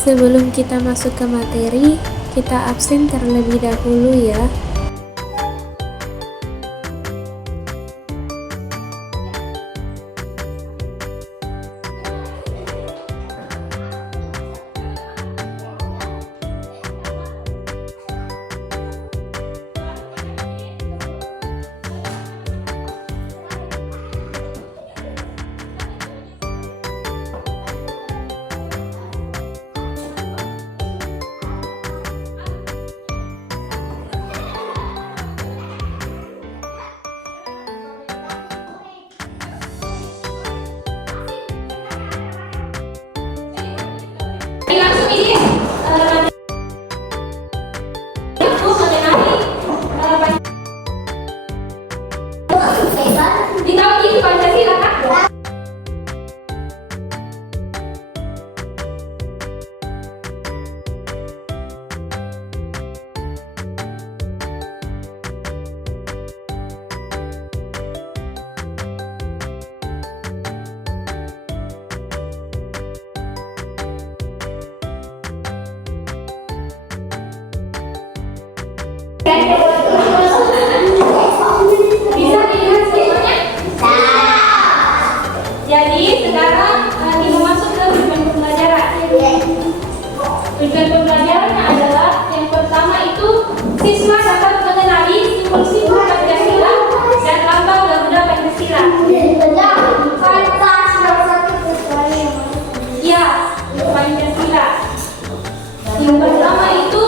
Sebelum kita masuk ke materi, kita absen terlebih dahulu ya. Bisa dilihat semuanya? Jadi sekarang kita masuk ke tujuan pembelajaran. Tujuan pembelajarannya adalah yang pertama itu siswa dapat mengenali simbol-simbol Pancasila dan lambang Garuda Pancasila. Ya, Pancasila. Yang pertama itu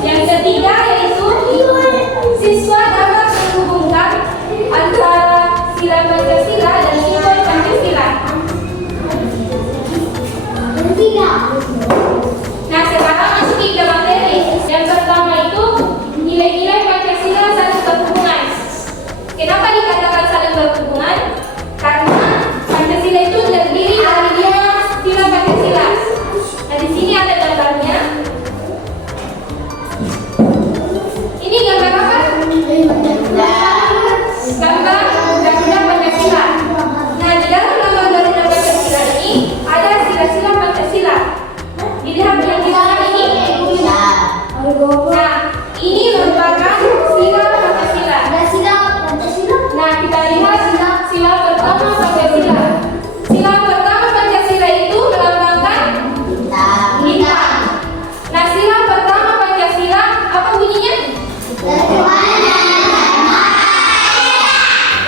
yang ketiga yaitu siswa dapat menghubungkan antara sila Pancasila dan simbol Pancasila. Nah, sekarang masuk ke materi. Yang pertama itu nilai-nilai Pancasila saling berhubungan. Kenapa dikatakan saling berhubungan? Karena Pancasila itu terdiri dari 5 sila Pancasila. Nah, di sini ada gambarnya.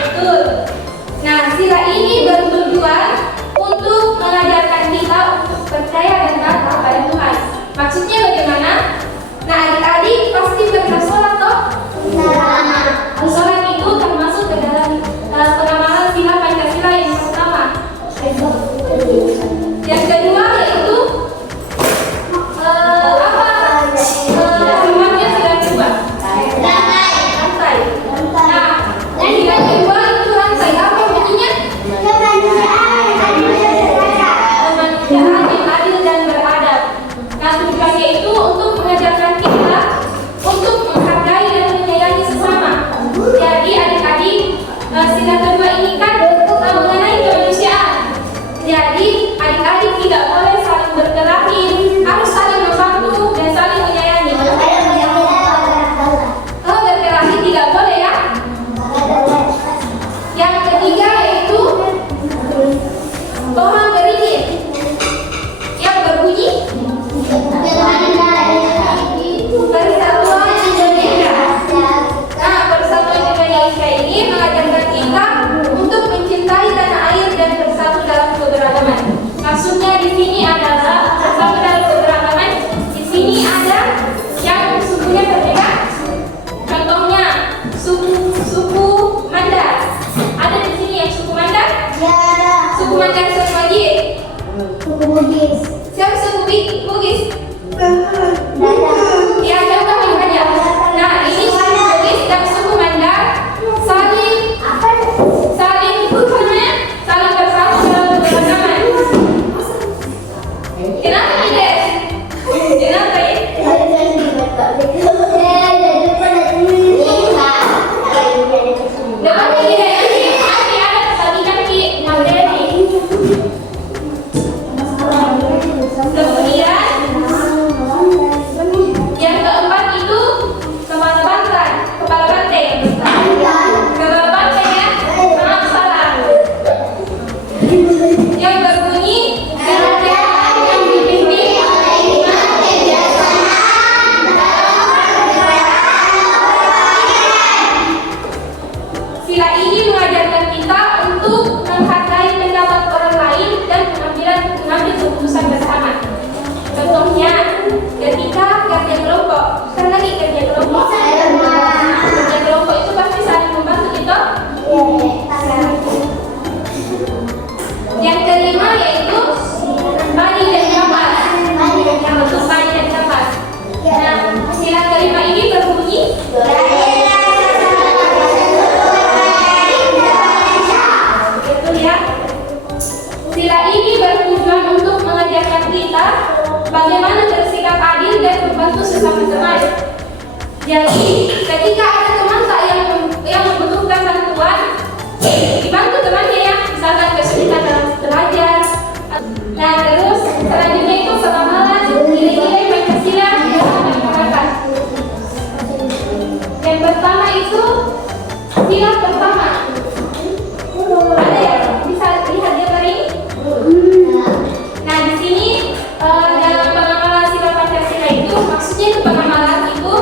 Betul. Nah, sila ini bertujuan untuk mengajarkan kita untuk percaya dan taat kepada Tuhan. Maksudnya bagaimana? Nah, adik-adik pasti pernah sholat toh? Sholat itu termasuk ke dalam pengamalan sila Pancasila yang pertama. Yang kedua yaitu kalimatnya sila kedua. Rantai. Nah, sila kedua itu rantai apa bunyinya? Kemanusiaan yang adil dan beradab. Nah, tujuannya itu untuk mengajarkan kita untuk menghargai dan menyayangi sesama. Jadi adik-adik, sila kedua ini kan mengenai kemanusiaan. Jadi adik-adik tidak boleh saling berkelahi, harus saling membantu dan saling menyayangi. Kalau berkelahi tidak boleh ya. Yang ketiga yaitu pohon beringin yang berbunyi Persatuan Indonesia. Nah, Persatuan Indonesia ini mengajarkan kita untuk mencintai tanah air dan bersatu dalam keberagaman. Maksudnya di sini adalah bersatu dalam keberagaman. Di sini ada yang sukunya berbeda. Contohnya suku Mandar. Ada di sini yang suku Mandar? Suku Mandar siapa lagi? Siapa suku Bugis? Ya, contohnya saja. Nah, ini suku Bugis dan suku Mandar saling bersatu dalam keberagaman. Kenapa tidak? Kenapa ya? Kenapa tidak? Nanti ada kebagian di materi. Kemudian yang keempat itu kepala banteng. Kepala banteng ya? Maaf salah. Yang berbunyi kerajaan yang dipimpin oleh Imam Bijaksana. Sila ini mengajarkan kita untuk menghargai pendapat orang lain dan mengambil keputusan bersama. Contohnya ketika kerja kelompok, kan lagi kerja kelompok. Kerja kelompok itu pasti saling membantu gitu. Yang kelima yaitu badi dan kapas. Yang bentuk badi dan kapas. Nah, sila kelima ini berbunyi betul ya. Sila ini bertujuan untuk mengajarkan kita bagaimana bersikap adil dan membantu sesama teman. Jadi, ketika ada teman yang membutuhkan bantuan, dibantu temannya ya, misalkan kesulitan dalam belajar. Nah, terus selanjutnya itu pengamalan nilai-nilai Pancasila dalam masyarakat. Yang pertama itu sila pertama. Ada yang bisa lihat gambar ini? Nah, di sini dalam pengamalan sila Pancasila itu, maksudnya itu pengamalan itu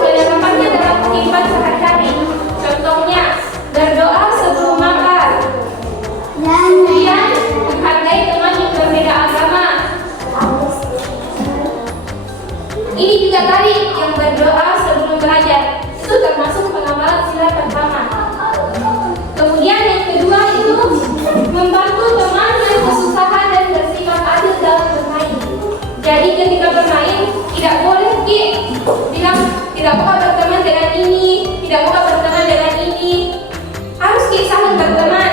penerapannya dalam kehidupan sehari-hari. Contohnya berdoa sebelum makan, kemudian menghargai teman yang berbeda agama. Ini juga tadi yang berdoa sebelum belajar, itu termasuk pengamalan sila pertama. Kemudian yang kedua itu membantu teman yang kesusahan dan bersikap adil dalam bermain. Jadi ketika bermain tidak boleh bilang tidak mau berteman dengan ini, tidak mau berteman dengan ini. Harus saling berteman.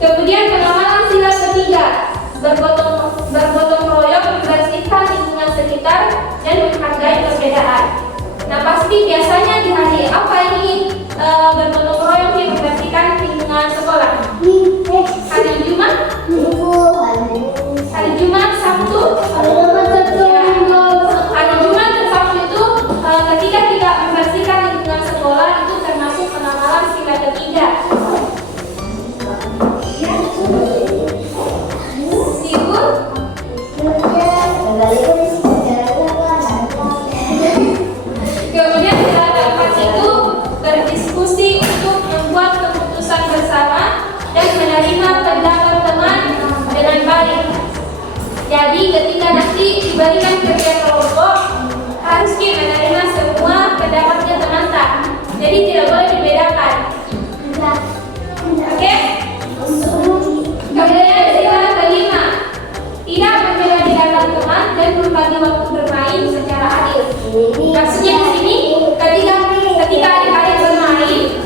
Kemudian pengamalan sila ketiga, bergotong royong, membersihkan lingkungan sekitar dan menghargai perbedaan. Nah, pasti biasanya di hari apa ini bergotong royong yang membersihkan lingkungan sekolah? Hari dibagikan kerja kelompok, harus menerima semua pendapatnya teman-teman. Jadi tidak boleh dibedakan. Oke? Kemudian sila kelima, tidak membeda-bedakan teman dan membagi waktu bermain secara adil. Maksudnya di sini, ketika adik-adik bermain,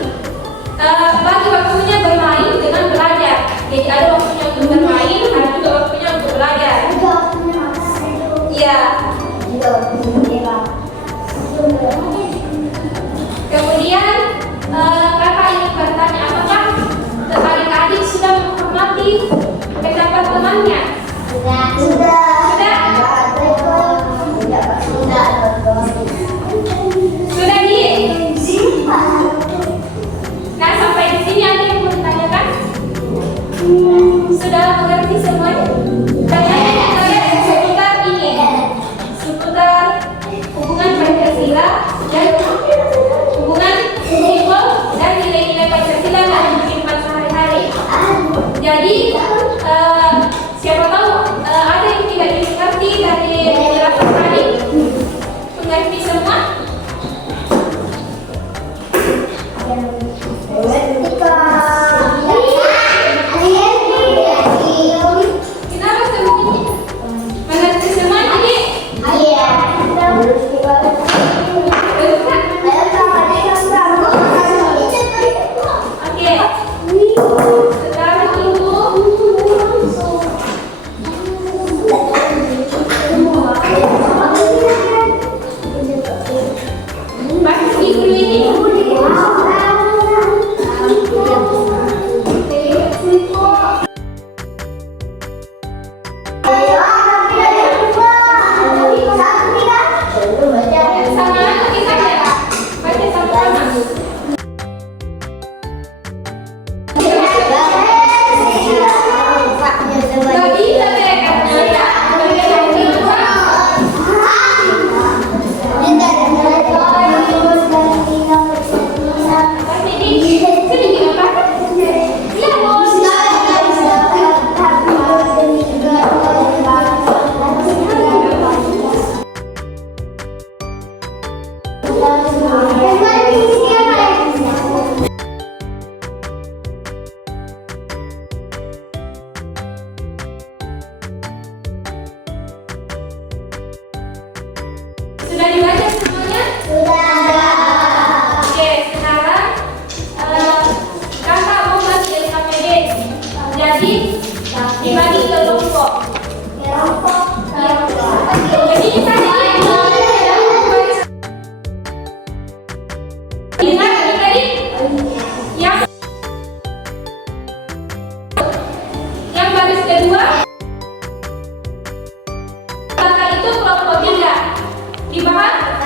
bagi waktunya bermain dengan belajar. Jadi ada waktunya untuk bermain, ada juga waktunya untuk belajar. Ya. Kemudian kakak ingin bertanya, apakah adik-adik sudah menghormati pendapat temannya? Sudah. Sudah di. Nah, sampai di sini ada yang mau ditanyakan? Sudah mengerti semuanya? Kayaknya kalian seputar ini, seputar hubungan Pancasila dan hubungan simbol dan nilai-nilai Pancasila dalam kehidupan sehari-hari. Jadi siapa tahu ada yang tidak dimengerti dari penjelasan tadi. Mengerti semua? Kenapa semuanya? Mengerti semua jadi? Oke. Sekarang itu pasti dulu ini. Sama kita ya. Baca sama-sama. Gak bisa mereka. Sudah dibaca semuanya? Oke, sekarang kakak mau bagi LKPD. Jadi dibagi kelompok. Jadi misalnya ingat tadi yang baris kedua, kakak itu kelompok 3. Dibahas